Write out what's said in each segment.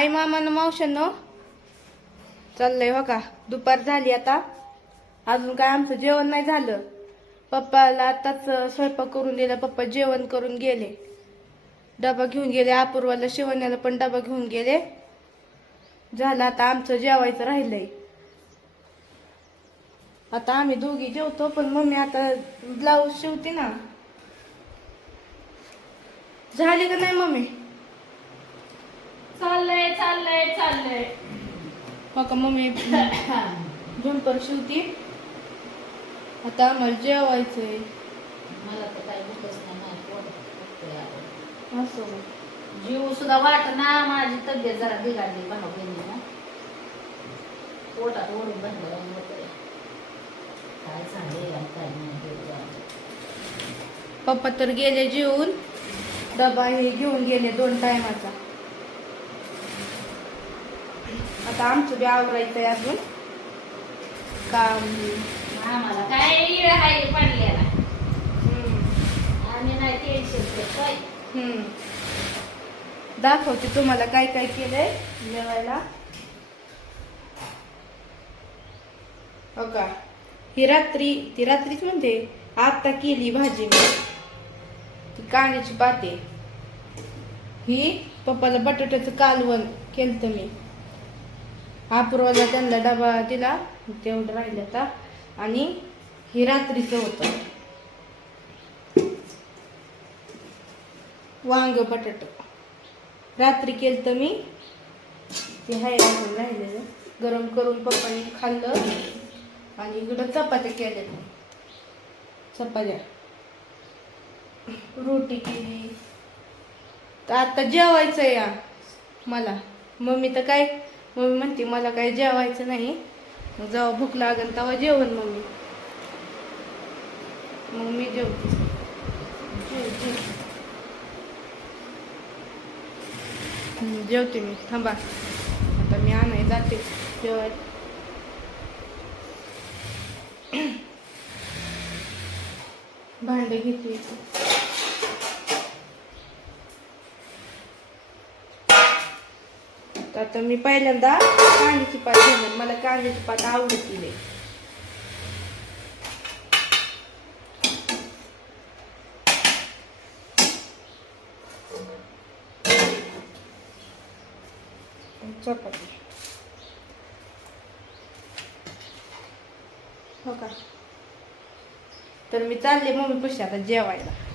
हाय मामानं मावशांनो चाललंय हो का? दुपार झाली आता. अजून काय आमचं जेवण नाही झालं. पप्पाला आताच स्वयंपाक करून दिला. पप्पा जेवण करून गेले. डबा घेऊन गेले. अपूर्वाला शिवण्याला पण डबा घेऊन गेले. झालं आता आमचं जेवायचं राहिलंय. आता आम्ही दोघी जेवतो पण मम्मी आता ब्लाऊज शिवते ना. झाली का नाही मम्मी चाललंय चाललंय. का मम्मी झुंपर शिवती आता आम्हाला जेवायचंय. मला तर काही भूकच नाही. असं जीव सुद्धा वाट ना माझी तब्येत जरा बिघडली भाऊ बहिणीला पोटात ओढून बसलं काय आणि काय नाही. पप्पा तर गेले जेवून. डबा हे घेऊन गेले दोन टायमाचा. आमचं बी आवरायचंय अजून? काम. आम्हाला काय इळ हाय पडलेला. हम्म. आम्ही नाही टेन्शन घेत काय हम्म. दाखवते तुम्हाला काय काय केलंय जेवायला. हो का? ही रात्री ती रात्रीच म्हणते आता केली भाजी मी. ती कांद्याची पाते. ही पप्पाला बटाट्याचं कालवण केलं मी. अपूर्वाला त्यांना डबा दिला. तेवढं राहिलं आता. आणि ही रात्रीचं होतं. वांग बटाट. रात्री केलं तर मी. ते हायला राहिलेलं. गरम करून पप्पाने खाल्लं. आणि इकडं चपात्या केल्या चपात्या. रोटी केली. तर आता जेवायचं या. मला. मम्मी तर काय मम्मी म्हणते मला काही जेवायचं नाही. मग जेव्हा भूक लागेल तेव्हा जेवण मम्मी. मग मी जेवते. जेवते मी. थांबा. आता मी आणाय जाते. जेवाय भांडे घेते आता मी पहिल्यांदा कांद्याची पात घेणार. मला कांद्याची पात आवडती नाही. चपाती. हो का? तर मी चालले मम्मी पशी आता जेवायला.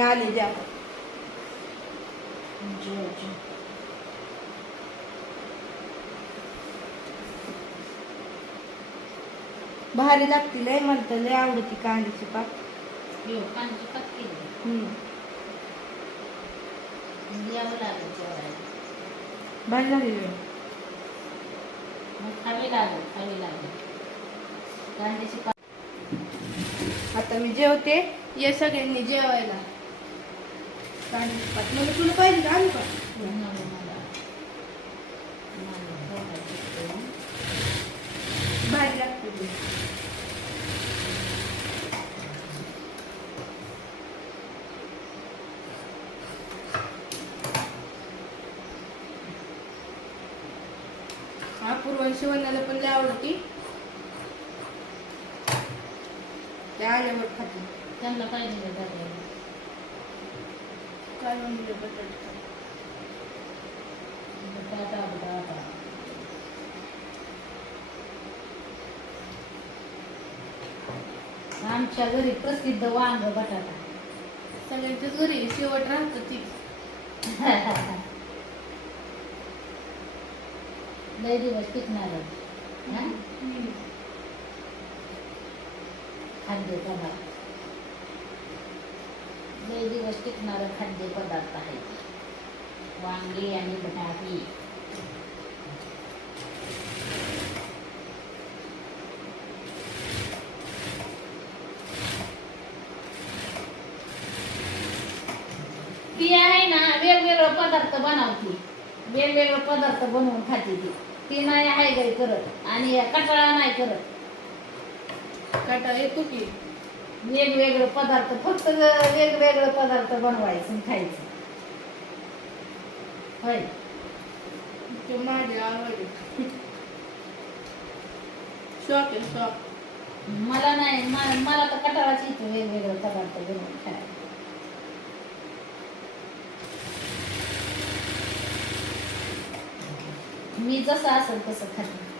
आले जीव भारी लागती लय तर लय आवडती कांद्याची पात. जीव कांची पात केली. लागेल भारी. मग खावी लागेल खावी लागेल. कांद्याची पात. आता मी जेवते ये सगळ्यांनी जेवायला. कांद्याची म्हणजे तुला पाहिजे का? आणू का? भारी लागते लय. अपूर्वा शिवण्याला पण लय आवडती. त्या आल्यावर खाते. त्यांना पाहिजे दिलं जाते काय म्हणले बटाटे बटाटा आमच्या घरी प्रसिद्ध वांग बटाटा. सगळ्यांच्याच घरी शेवट राहतं ती. लय दिवस टिकणार खाद्य पदार्थ. लय दिवस टिकणार खाद्यपदार्थ आहेत. आहे वांगी आणि बटाटी. ती आहे ना वेगवेगळे पदार्थ बनवते. वेगवेगळे पदार्थ बनवून खाते ती. ती नाही आहे काही करत आणि कटाळा नाही करत. कटाळा येतो की? वेगवेगळे पदार्थ फक्त वेगवेगळे पदार्थ बनवायचं खायचं. होय. ते माझे आवडले शॉक आहे शॉक. मला नाही मा- मला तर कटाळाच येतो वेगवेगळे पदार्थ बनवून खायला. मी जसं असेल तसं खाते.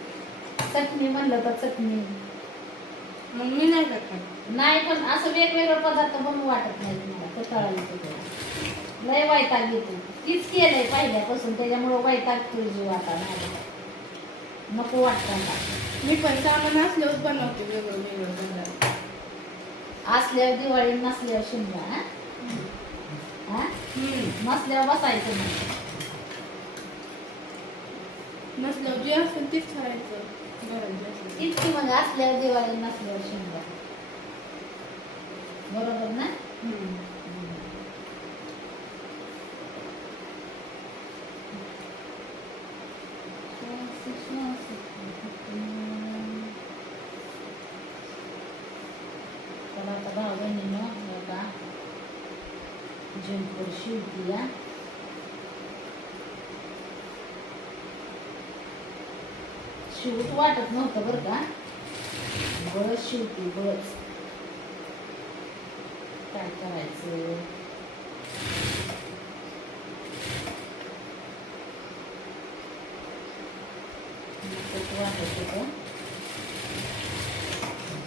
चटणी म्हणलं तर चटणी. मग मी नाही का खात? नाही पण असं वेगवेगळे पदार्थ बनवू वाटत नाही मला कटाळा येतो त्याला. लय वैताग येतो तीच केलंय पहिल्यापासून त्याच्यामुळं वैताग तुझी नाही नको वाटतं. मी पण सामान असल्यावर बनवते वेगळं वेगळं पदार्थ असल्यावर दिवाळी नसल्यावर शिमला हा? नसल्यावर बसायचं नाही नसल्यावर जे असेल तेच खायचं घरात जे असेल. इतकी मग असल्यावर दिवाळी नसल्यावर शिमला बरोबर ना हम्म. त्याला आता भाऊ बहिणीनं बघा जिंकूर शिवती या शिवत वाटत नव्हतं बरं का बळच शिवती बळच काय करायचं?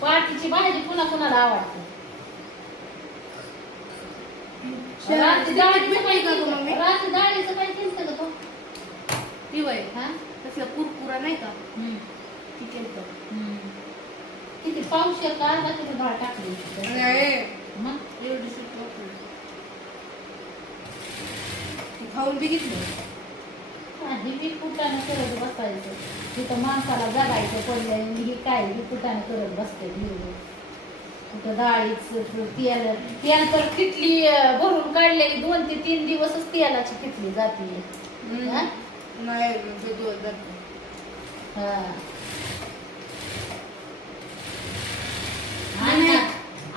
पाठीची भाजी पुन्हा कुणाला आवडते? रात्री डाळीचं काय का गं मम्मी? केलं? रात्री डाळीचं काय केलं का तो? ती वय हा? तसला कुरकुरा नाही का. ती केलं. किती पाऊस का टाकली. मग एवढी वापरली. ती खाऊन बी घेतलं आधी बी कुटाने करत बसायचं तिथं माणसाला जगायचं पडलं ही काय बी कुटाने करत बसते हिरवं. कुठं डाळीच तेल तेल तर किटली भरून काढलेली दोन ते तीन दिवसच तेलाची किटली जाते हा? नाही म्हणजे जातो हा.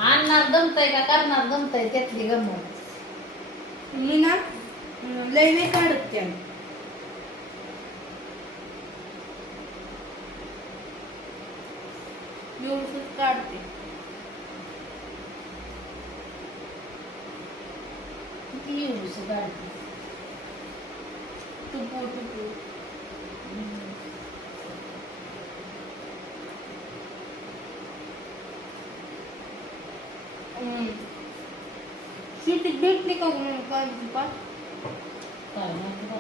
आणणार दमतय का? करणार दमतय त्यातली गंमत. मी ना लय नाही काढत त्या व्यवस्थित काढते. किती यूज काढते. तुपू तुपू हम्म. शेतीत भेटली का म्हणून कांद्याची पात काय माहिती बा.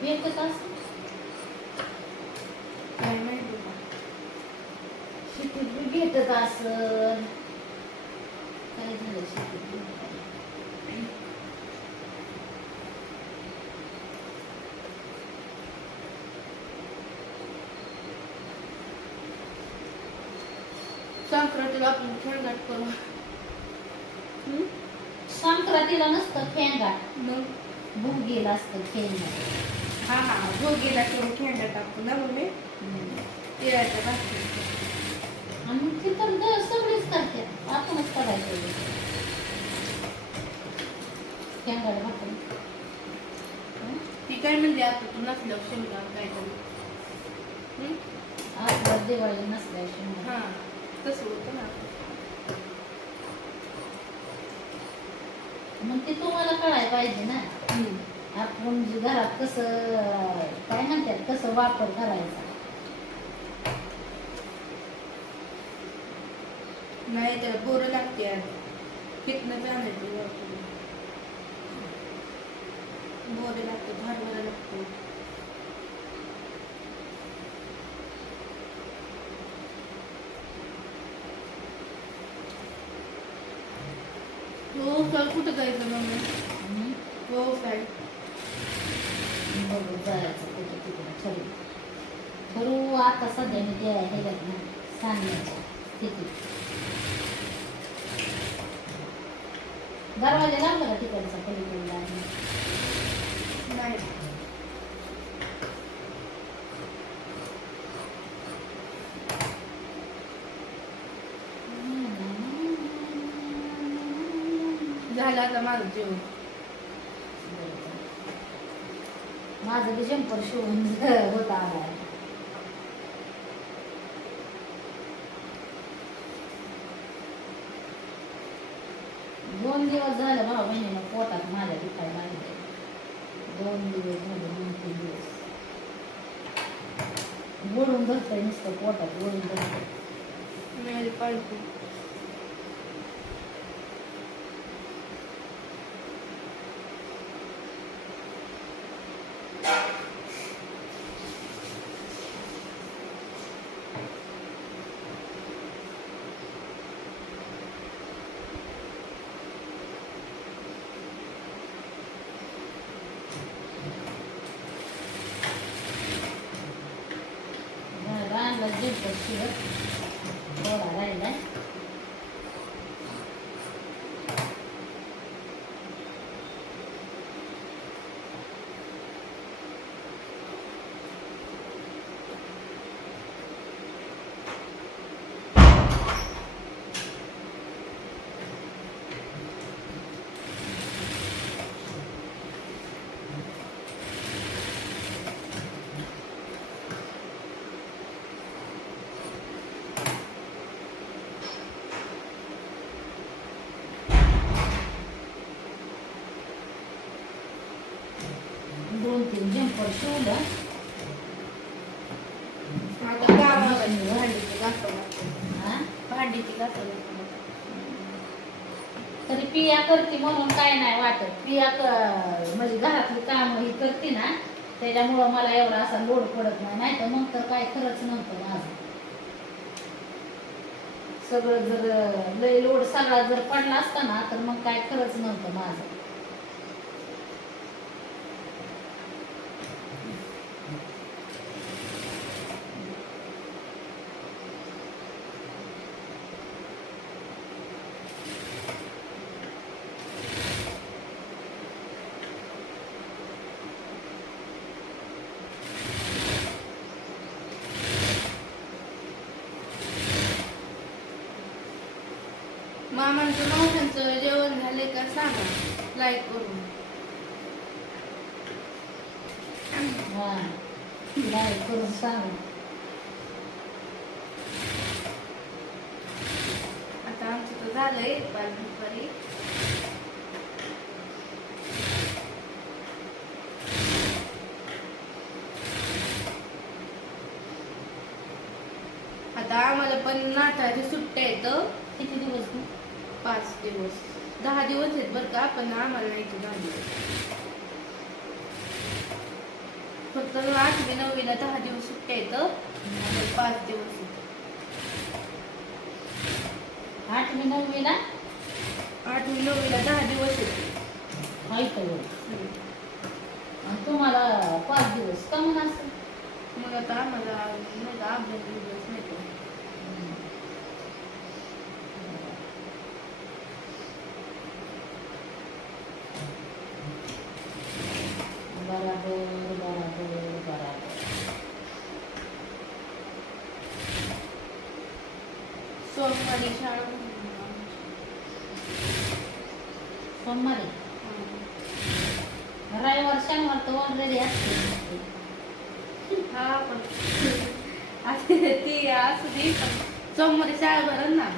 भेटत असं काय माहिती बा. शेतीत बी भेटत असं काय झालं शेतीत बी? संक्रांतीला आपण खेळगाठ करू. हम्म? संक्रांतीला नसतं फेंगाट मग? भुगीला असतं फेंगाट हा हा भोगीला करून खेळगा टाकतो ना मग मी तिळाच्या भाकरी आणि ती तर सगळीच करते. आपणच करायचं. फेंगाट भाकरी? ती काय म्हणते आता तू नसल्यावर शेंगा काय करू? आपल्या दिवाळी नसल्याशिवाय. हा. तसं होतं ना. मग ते तुम्हाला कळायला पाहिजे ना. आपण जे घरात कसं काय म्हणतात कसं वापर करायचा. नाही त्याला बोरं लागते कितनं जाण्याचं बोरे लागतो लागतो. हो चल कुठं जायचं मग हं? काय? बघू जायचं कुठं तिकडं ठरवू ठरवू आता सध्या मी ते ह्याच्यात ना सांगण्याच्या तिथे दरवाजा लागला का तिकडचा पलीकडला. नाही. झालं आता माझं जेवण. माझं बी जंपर शिवून होत आलाय. दोन दिवस झालं भाऊ बहिणीनं पोटात माझ्या दुखायला लागले दोन दिवस झाले दोन तीन दिवस. ओढून धरतंय नुसतं पोटात ओढून धरतंय. पाळतो रानला जंपर शिवत थोडा राहिलाय दोन तीन जंपर शिवलं भांडीची हा? तरी पिया करते म्हणून काय नाही वाटत. पिया म्हणजे घरातली काम ही करते ना त्याच्यामुळं मला एवढा असा लोड पडत नाही. नाही तर मग तर काय खरंच नव्हतं माझं. सगळं जर लय लोड सगळा जर पडला असता ना तर मग काय खरंच नव्हतं माझं. मामांचं मावशांचं जेवण झाले का सांगा? लाईक करून. हा नाही करून सांग. आता आमचं तर झालंय पाच दुपारी. आता आम्हाला पण नाताळची सुट्ट्या येतं किती दिवस? पाच दिवस. दहा दिवस आहेत बरं का पण आम्हाला नाही दहा दिवस फक्त आठवी नववीला दहा दिवस सुट्ट्या येतं पाच दिवस. आठवी नववीला आठवी नववीला दहा दिवस आहेत. ऐकलं तुम्हाला पाच दिवस का म्हणून असं? मग आता आम्हाला अभ्यास बिभ्यास नाही आमची. रविवार शनिवार तर ऑलरेडी असते हा पण आता ती असू दे पण सोमवारी शाळा भरण ना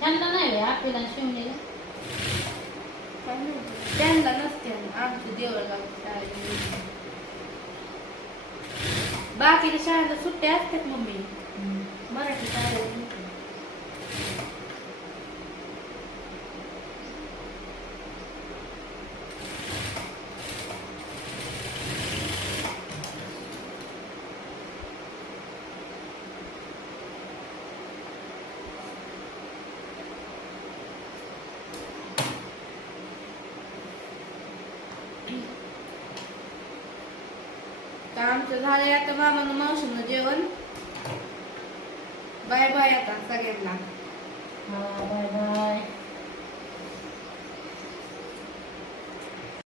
त्यांना नाही व्हय, आपल्याला शिवणीला काय माहिती. त्यांना नसते आमचं देवळगाव शाळेत बाकीच्या शाळेला सुट्ट्या असतात मम्मी. मराठी शाळेला. आमचं झालंय आता मामानं मावशीनं जेवण. बाय बाय आता सगळ्यांना. Bye bye.